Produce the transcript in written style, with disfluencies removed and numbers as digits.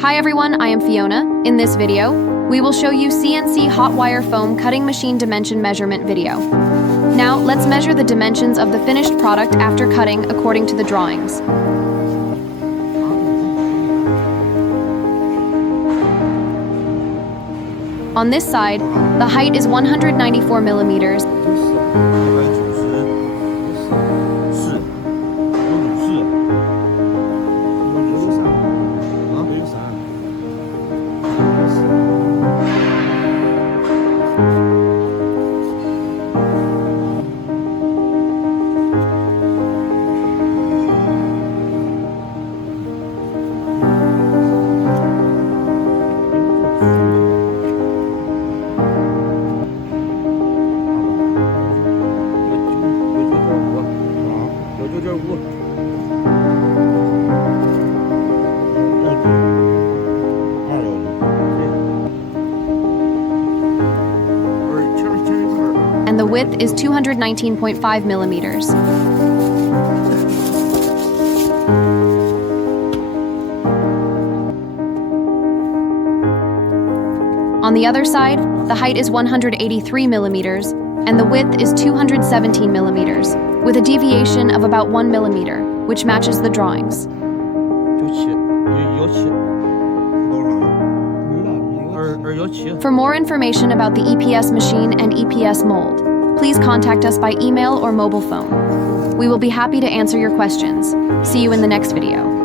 Hi everyone, I am Fiona. In this video, we will show you CNC hot wire foam cutting machine dimension measurement video. Now, let's measure the dimensions of the finished product after cutting according to the drawings. On this side, the height is 194 millimeters. And the width is 219.5 millimeters. On the other side, the height is 183 millimeters, and the width is 217 millimeters, with a deviation of about 1 millimeter, which matches the drawings. For more information about the EPS machine and EPS mold, please contact us by email or mobile phone. We will be happy to answer your questions. See you in the next video.